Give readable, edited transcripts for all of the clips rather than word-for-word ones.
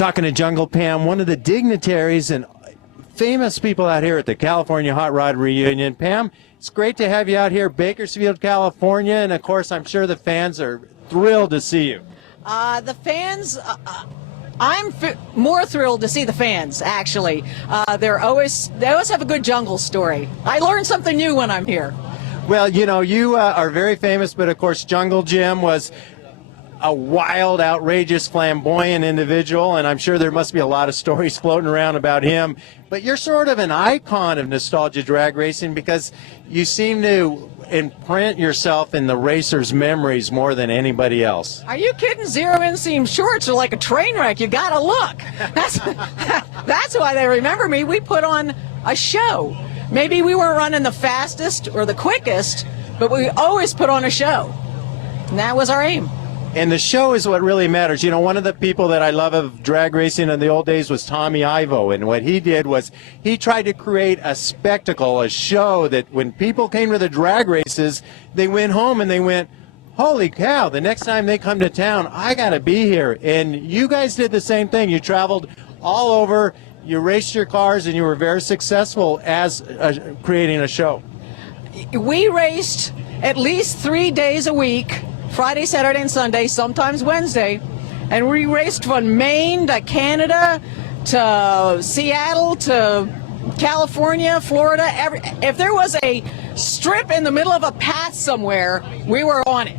Talking to Jungle Pam, one of the dignitaries and famous people out here at the California Hot Rod Reunion. Pam, it's great to have you out here, Bakersfield, California, and of course I'm sure the fans are thrilled to see you. The fans, I'm more thrilled to see the fans, actually. They always have a good jungle story. I learn something new when I'm here. Well, you know, you are very famous, but of course Jungle Jim was a wild, outrageous, flamboyant individual, and I'm sure there must be a lot of stories floating around about him. But you're sort of an icon of nostalgia drag racing because you seem to imprint yourself in the racers' memories more than anybody else. Are you kidding? Zero inseam shorts are like a train wreck. You gotta look. That's why they remember me. We put on a show. Maybe we weren't running the fastest or the quickest, but we always put on a show. And that was our aim. And the show is what really matters. You know, one of the people that I love of drag racing in the old days was Tommy Ivo. And what he did was he tried to create a spectacle, a show that when people came to the drag races, they went home and they went, holy cow, the next time they come to town, I got to be here. And you guys did the same thing. You traveled all over, you raced your cars, and you were very successful as creating a show. We raced at least 3 days a week. Friday, Saturday, and Sunday, sometimes Wednesday, and we raced from Maine to Canada to Seattle to California, Florida. If there was a strip in the middle of a path somewhere, we were on it.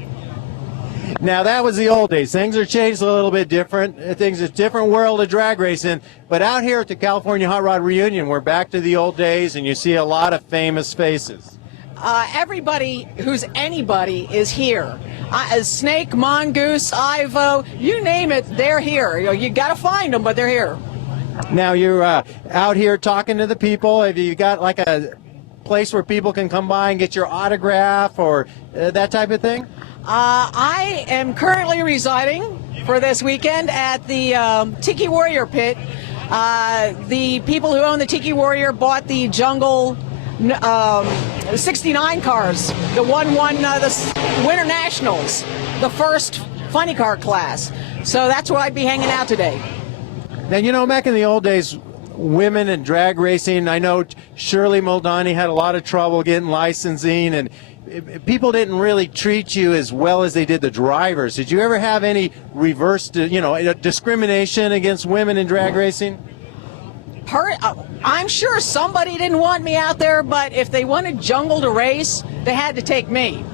Now, that was the old days. Things are changed a little bit different. Things are a different world of drag racing. But out here at the California Hot Rod Reunion, we're back to the old days, and you see a lot of famous faces. Everybody who's anybody is here. Snake, Mongoose, Ivo, you name it, they're here. You got to find them, but they're here. Now you're out here talking to the people. Have you got like a place where people can come by and get your autograph or that type of thing? I am currently residing for this weekend at the Tiki Warrior Pit. The people who own the Tiki Warrior bought the Jungle 69 cars, the the Winter Nationals, the first funny car class. So that's where I'd be hanging out today. Now, you know, back in the old days, women in drag racing, I know Shirley Muldowney had a lot of trouble getting licensing, and people didn't really treat you as well as they did the drivers. Did you ever have any reverse, discrimination against women in drag racing? I'm sure somebody didn't want me out there, but if they wanted Jungle to race, they had to take me.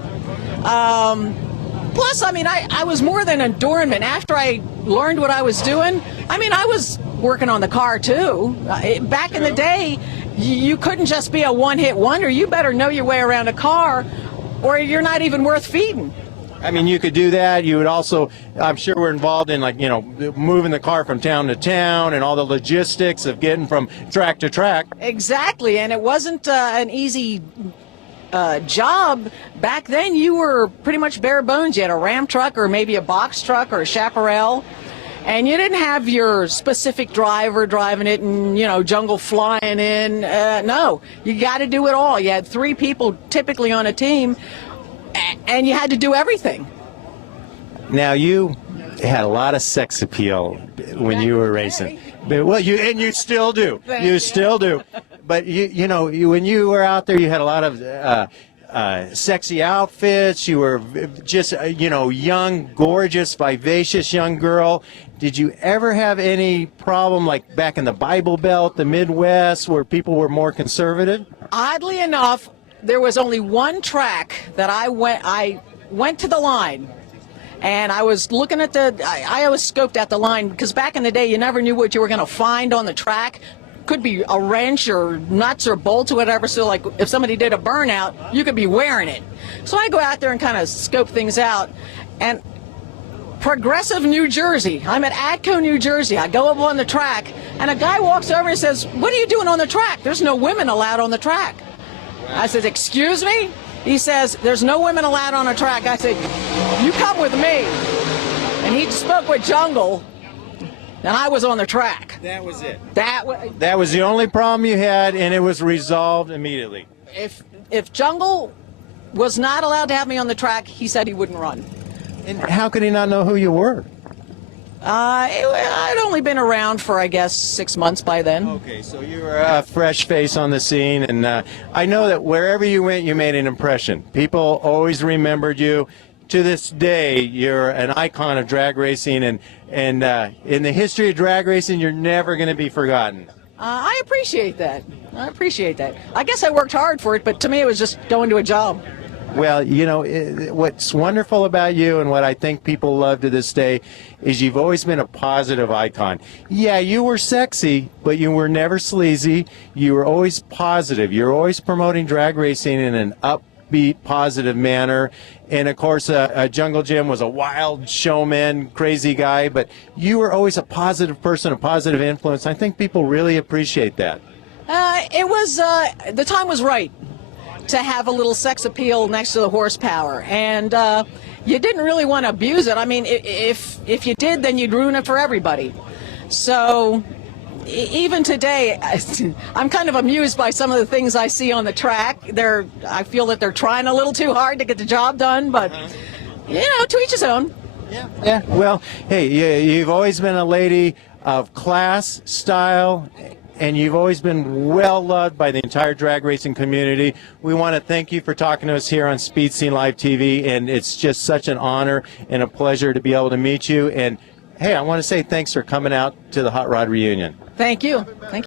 Plus, I mean, I was more than a doorman. After I learned what I was doing, I mean, I was working on the car, too. Back in the day, you couldn't just be a one-hit wonder. You better know your way around a car, or you're not even worth feeding. I mean, you could do that. You would also, I'm sure, were involved in, like, moving the car from town to town and all the logistics of getting from track to track. Exactly, and it wasn't an easy job. Back then, you were pretty much bare bones. You had a Ram truck or maybe a box truck or a CHRR, and you didn't have your specific driver driving it and, Jungle flying in. No, you got to do it all. You had 3 people typically on a team, and you had to do everything. Now, you had a lot of sex appeal when you were racing. Well, you still do. You still do. But when you were out there, you had a lot of sexy outfits. You were just young, gorgeous, vivacious young girl. Did you ever have any problem like back in the Bible Belt, the Midwest, where people were more conservative? Oddly enough, there was only one track that I went to the line, and I was looking at I always scoped at the line, because back in the day you never knew what you were going to find on the track. Could be a wrench or nuts or bolts or whatever, so like if somebody did a burnout, you could be wearing it. So I go out there and kind of scope things out, and Progressive, New Jersey. I'm at Atco, New Jersey. I go up on the track, and a guy walks over and says, "What are you doing on the track? There's no women allowed on the track." I said, "Excuse me?" He says, "There's no women allowed on a track." I said, "You come with me." And he spoke with Jungle, and I was on the track. That was it. That was the only problem you had, and it was resolved immediately. If Jungle was not allowed to have me on the track, he said he wouldn't run. And how could he not know who you were? I'd only been around for, I guess, 6 months by then. Okay, so you were a fresh face on the scene, and I know that wherever you went, you made an impression. People always remembered you. To this day, you're an icon of drag racing, and in the history of drag racing, you're never going to be forgotten. I appreciate that. I appreciate that. I guess I worked hard for it, but to me, it was just going to a job. Well, you know, what's wonderful about you and what I think people love to this day is you've always been a positive icon. Yeah, you were sexy, but you were never sleazy. You were always positive. You're always promoting drag racing in an upbeat, positive manner. And, of course, Jungle Jim was a wild showman, crazy guy, but you were always a positive person, a positive influence. I think people really appreciate that. The time was right to have a little sex appeal next to the horsepower, and you didn't really want to abuse it. I mean, if you did, then you'd ruin it for everybody. So even today, I'm kind of amused by some of the things I see on the track. I feel that they're trying a little too hard to get the job done, but to each his own. Yeah. Well, hey, you've always been a lady of class, style, and you've always been well loved by the entire drag racing community. We want to thank you for talking to us here on Speed Scene Live TV, and it's just such an honor and a pleasure to be able to meet you. And hey, I want to say thanks for coming out to the Hot Rod reunion. Thank you. Thank you.